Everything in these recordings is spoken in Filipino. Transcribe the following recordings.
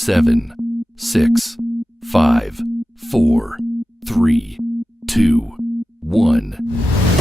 7, 6, 5, 4, 3, 2, 1.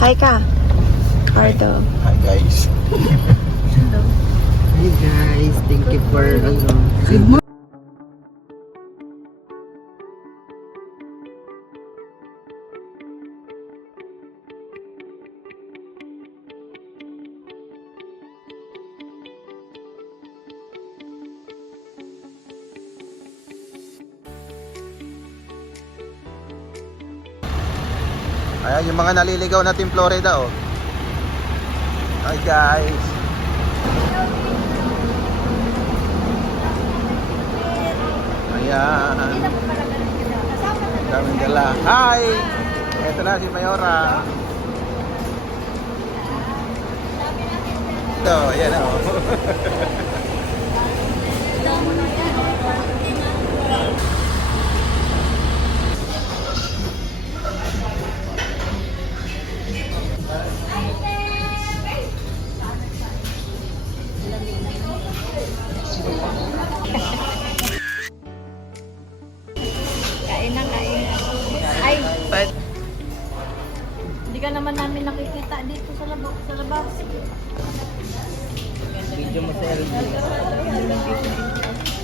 Hi ka, Cardo. Hi guys. Hello. Hey guys, thank you for Good morning. Ayan yung mga naliligaw natin Florida oh. Hi guys. Ayan. Daming dala. Hi! Ito na si Mayora. Ito, ayan oh. Kain na, kain. Ay, hindi ka naman namin nakikita dito sa labas. video mo sa LG.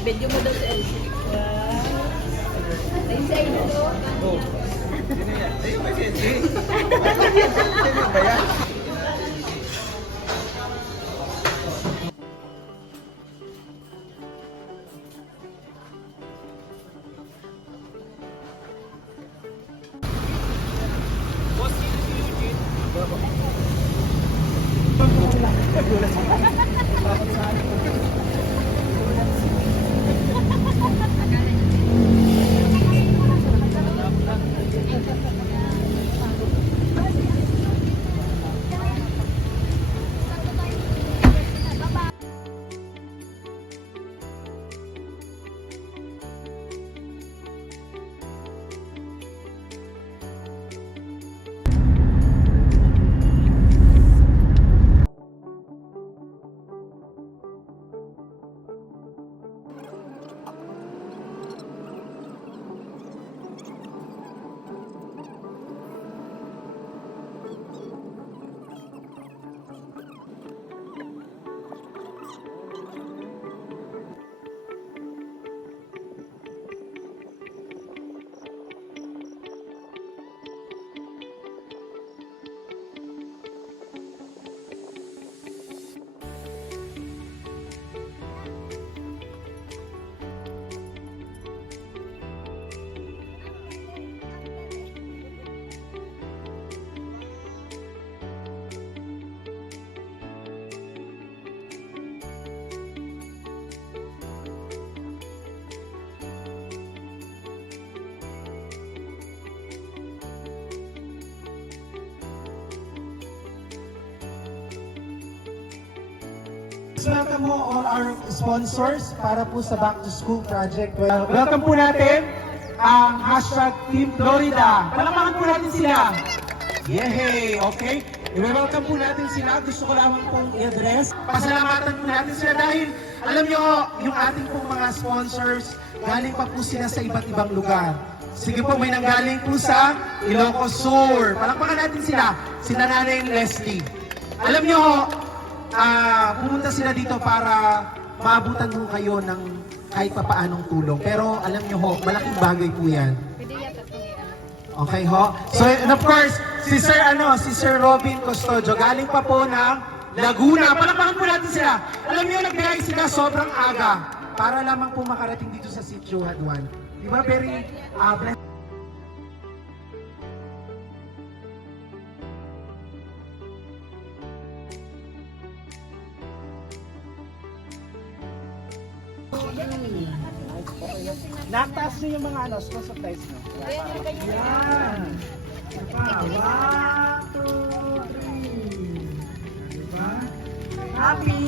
Video mo daw sa LG. Ay, sa inyo to. Oh. Sino yan? Ayun ba si LG? Sino ba yan? Please welcome mo all our sponsors para po sa Back to School project. Welcome po natin ang hashtag Team Florida. Palakpakan po natin sila. Yehey! Okay? I-welcome po natin sila. Gusto ko lamang pong i-address. Pasalamatan po natin sila dahil alam nyo, yung ating pong mga sponsors, galing pa po sila sa iba't ibang lugar. Sige po, may nanggaling po sa Ilocos Sur. Palakpakan natin sila. Sila Nanay Leslie. Alam nyo, pumunta sila dito para maabutan ho kayo ng kahit papaanong tulong. Pero alam nyo ho, malaking bagay po yan. Okay ho? So, and of course, si Sir Robin Custodio, galing pa po ng Laguna. Palakpakan po natin sila. Alam nyo, nagbiyay sila sobrang aga para lamang po makarating dito sa Sitio Haduan. Di ba? Very blessed. Nataas nyo yung mga school supplies nyo. Yan. Diba? 1, 2, 3. Diba? Happy?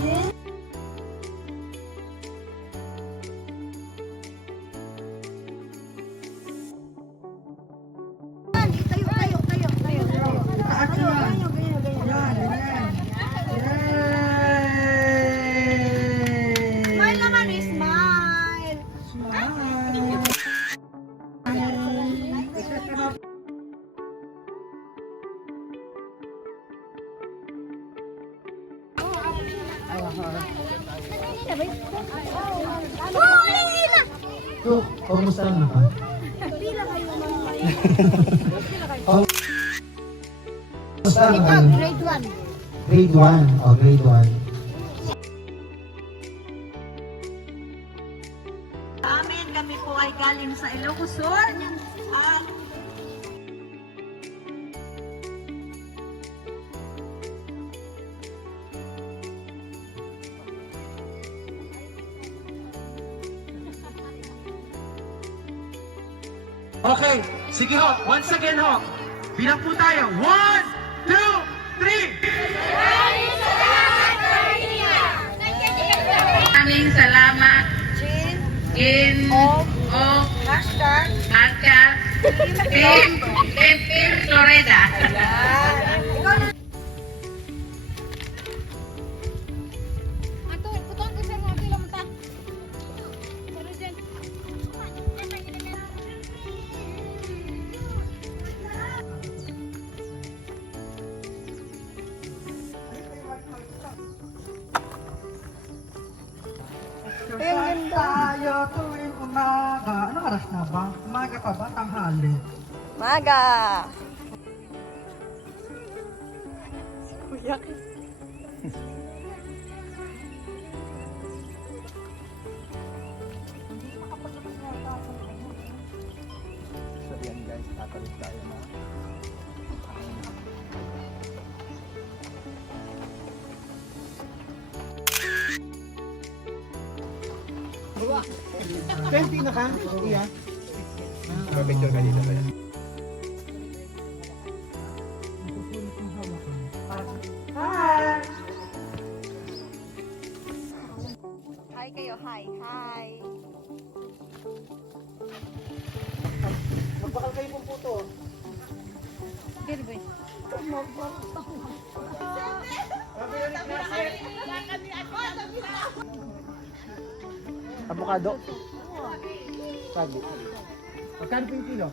Smile naman eh, smile. So, kumusta na ka? Pila kayo mga Kumusta na Ito, kayo? grade 1. Grade 1. O, grade 1. Amin, kami po ay galing sa Ilocos Sur. At Okay, sige ho. Once again ho. Bilang po tayo. 1, 2, 3. aming salamat. In of hashtag Team Florida. Ato, putong ko sir, mga pila mo ta. Pero dyan. Tingin tayo tuwing umaga. Anong oras na ba? Umaga pa ba? Tanghali. Maga. Sabihan guys, tatalit tayo na. Pwede na ka? Iya. Picture ka dito ba yan? Hi kayo, hi. Hi. Magbakal kayo pong puto. Pero ba? Avocado. Sabi. Magkano po yung kilo?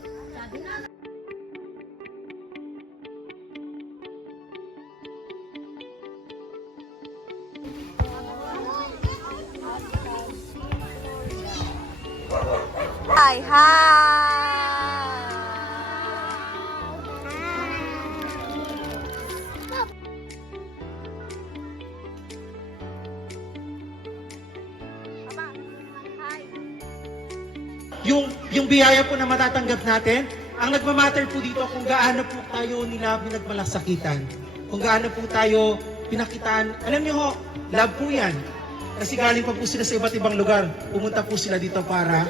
Hi, hi. Yung biyaya po na matatanggap natin, ang nagmamatter po dito kung gaano po tayo nila pinagmalasakitan, kung gaano po tayo pinakitaan. Alam niyo ho, love po yan. Kasi galing pa po sila sa iba't ibang lugar. Pumunta po sila dito para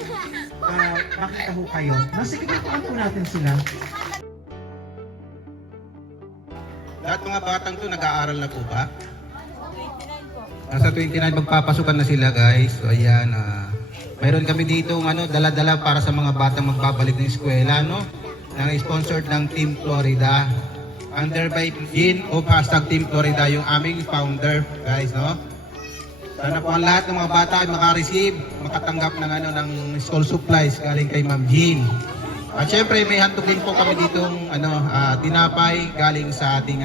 makita ho kayo. Sige po natin sila. Lahat mga batang to nag-aaral na po ba? Nasa 29 magpapasukan na sila guys. So ayan, mayroon kami dito dala-dala para sa mga batang magbabalik ng eskwela, no? Na sponsored ng Team Florida. Under by Jean of #Team Florida, yung aming founder, guys, no? Sana po ang lahat ng mga bata ay makareceive, makatanggap ng school supplies galing kay Ma'am Jean. At syempre may handog din po kami ditong tinapay galing sa ating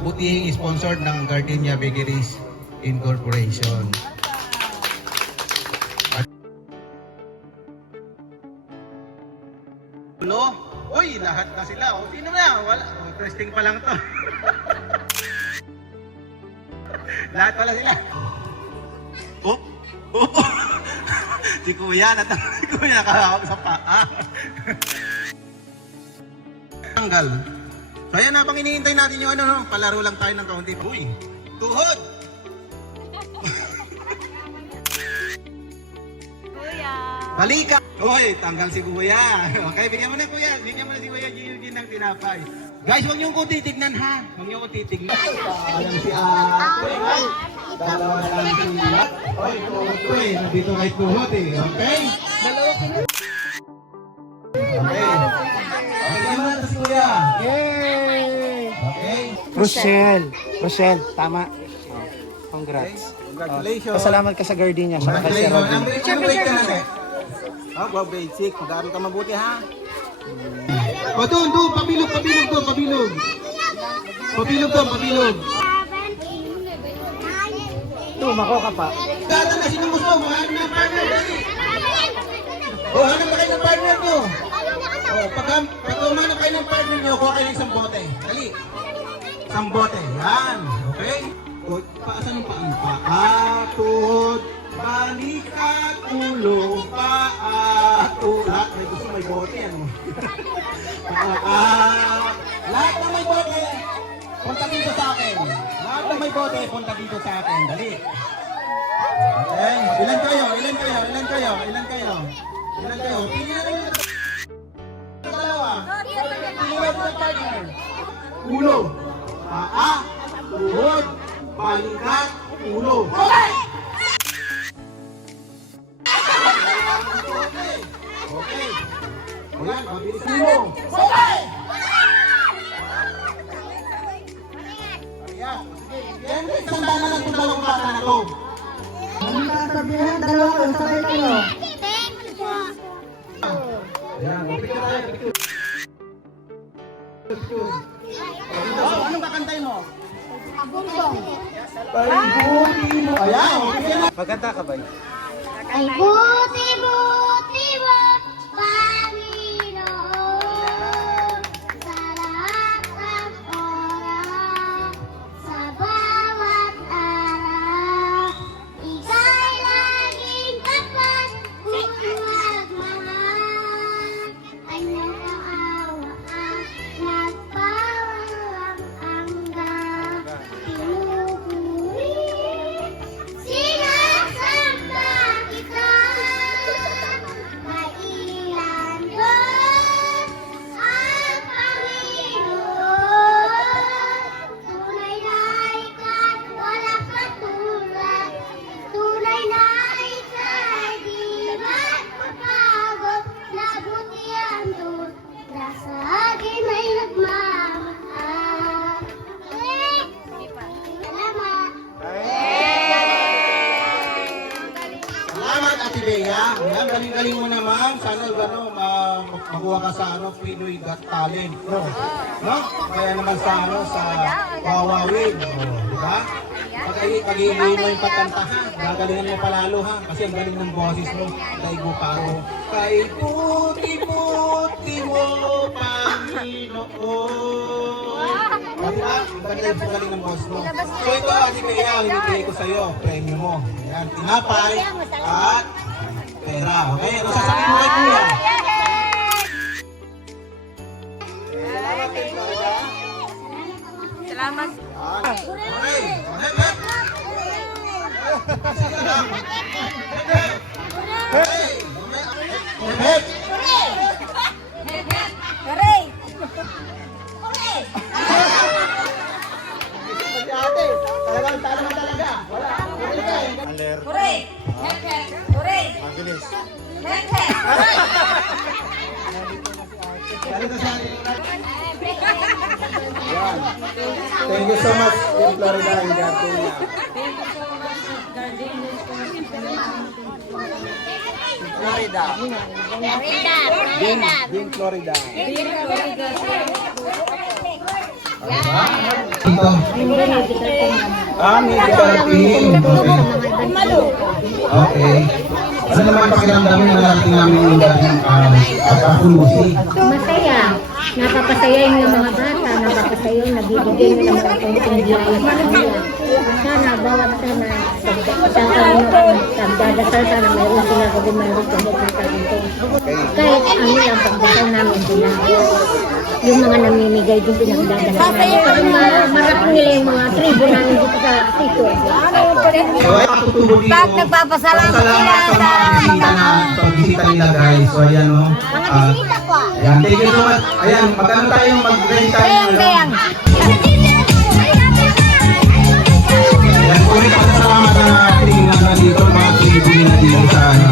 butihing sponsored ng Gardenia Bakeries Incorporation. No? Uy, lahat na sila. O, sino na? Wala. O, testing pa lang to. Lahat pala sila. Oh? Oh? Si Kuya, si Kuya nakahawak sa paa. Tanggal. So ayan, habang iniintay natin yung palaro lang tayo ng kaunti. Uy, tuhod! Kuya. Halika! Uy, tanggal si Kuya. Okay, bigyan mo na Kuya. Bigyan mo na si Kuya Gilgin ng tinapay. Guys, huwag niyo ko titignan ha. Huwag niyo ko titignan. Ayan si Ate. Dalawa na lang sila. Uy, tuhod ko eh. Nandito kay tuhod eh. Okay? Okay. Bigyan mo na si Kuya. Yay! Okay? Rochelle, tama. Congrats. Congratulations. Pasalamat ka sa Gardenia, sa kay Sir Robin. Ang break ka na eh. Wow, basic. Mag-aaral ka mabuti ha. O doon, pabilog. Pabilog. Tumako ka pa. Gata na, sino gusto mo? Hanap ng partner, dali. O, hanap na kayo ng partner nyo. O, pag umanap kayo ng partner nyo, kuha kayo ng isang bote. Dali. Isang bote. Yan. Okay? O, paasan yung paan? Paa, tuhod, balikat, ulo, paa, tuhod. May gusto may bote. Ano? Lahat na may bote, punta dito sa akin. Lahat na may bote, punta dito sa akin. Dali. Okay. Ilan kayo? Pili na kayo. Dalawa. Pili na ng partner. Ulo. Paa. Tuhod. Balikat. Ulo. Okay. Ayan, mabilis mo. Okay. Ayan. Sige. Isang dana lang kung dalawang bata na to. Ayan, picture tayo. Oh, anong kakantay mo? Pagbuti mo. Ayan, okay na. Magkanta ka ba? Ay buti-buti mo, Panginoon, sa lahat ng oras, sa bawat araw, ika'y laging tapat, kung magmahal, ay nakaawa ang nagpawalang hanggang pinupuri. Sinasamba kita, mailan Diyos ang Panginoon. Tunay na ika't walang katulad, tunay na ika'y di magpapagod, labuti ang Diyos na sa akin ay nagmamahal. Salamat. Salamat, Ate Bea. Ayan, galing-galing mo naman. Sana makuha ka sa Pinoy Got Talent. No? Kaya naman sa Wawawin. Di ba? Pag-iingay mo yung pakantahan, gagalingan mo palalo ha. Kasi ang galing ng boses mo. Daigo paro. Kay puti-puti mo, Panginoon. Diba? Ang ganda yung galing ng boses mo. So ito, Ate Bea, ang ibigay ko sa'yo. Premyo mo. Ayan, tinapay at pera. Okay? Ano sasabihin mo kay Kuya? Salamat. Okay. Hooray! Si ate, talagang talaga. Wala. Thank you so much, Team Florida and Gardenia. Team Florida. Dito. Medical team. Okay. Ano naman pakiramdam yung narating namin yung dating pagkakulusi? Masaya. Napapasaya yung mga bata, napapasaya yung nabibigay nila mga konting biyaya sa kanila. Sana, bawat sana, pagdadasal sana mayroon sila kung mayroon kami sa ito. Kahit ano lang pagdasal namin sila. Yung mga namimigay din pinagdadasal namin. Para marating nila yung mga tribo namin dito sa sito. So ay katutubo dito. Nagpapasalamat sila sa Pagbisita na pagbisita nila guys. So ayan o. Ayan, thank you so much. Ayan, magkano tayo mag-ready tayo. Ayan, ulit ako salamat na tingnan na dito. Mga pinipili na dito sa ano.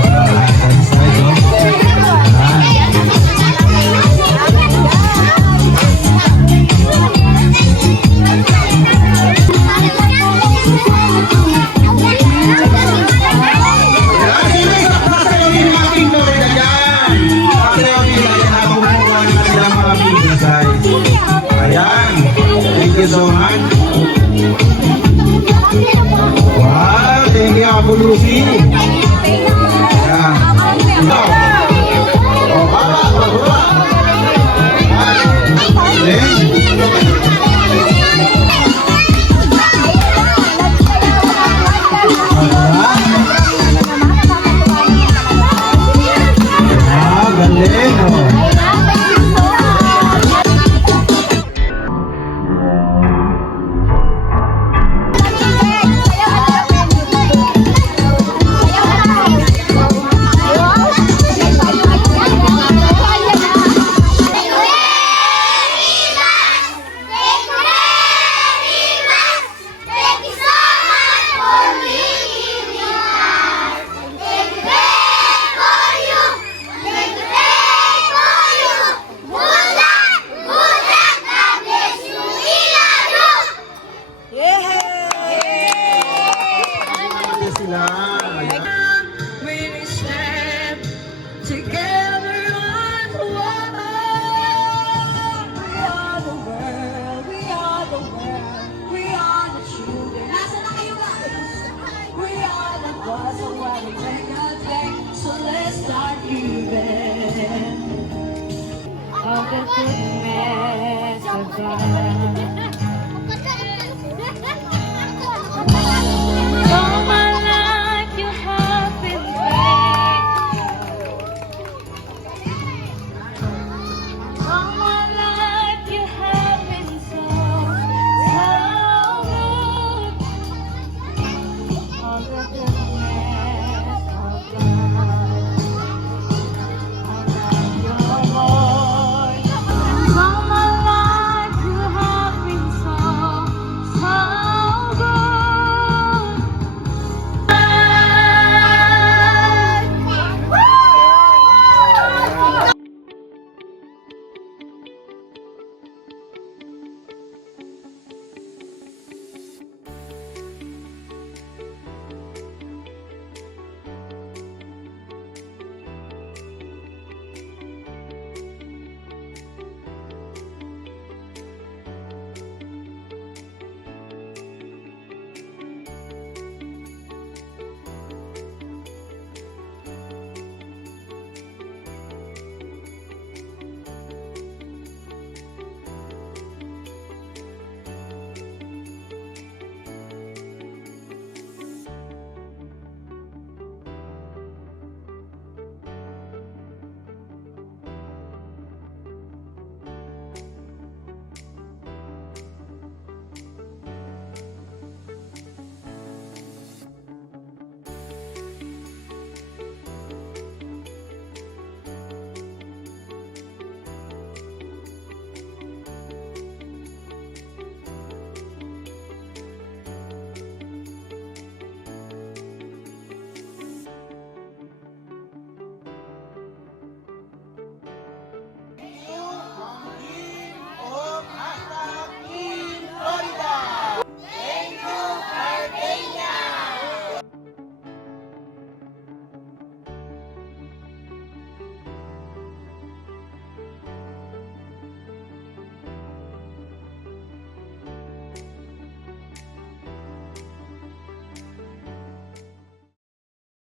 Ayan, thank you so much. Wow, thank you, Abu Lucy. Ayan. Oh, baba, baba. Galing, oh. Of the goodness of God.